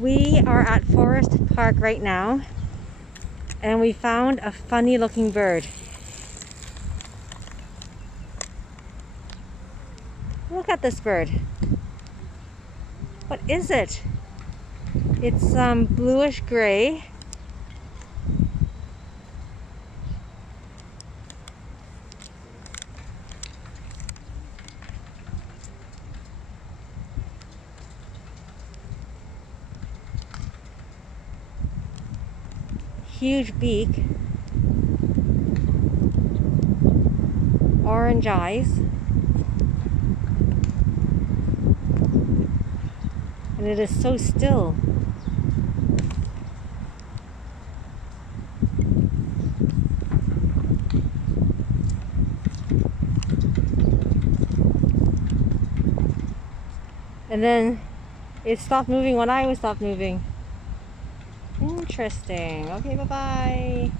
We are at Forest Park right now, and we found a funny looking bird. Look at this bird. What is it? It's bluish gray. Huge beak. Orange eyes. And it is so still. And then it stopped moving when I was stopped moving. Interesting. Okay, bye-bye.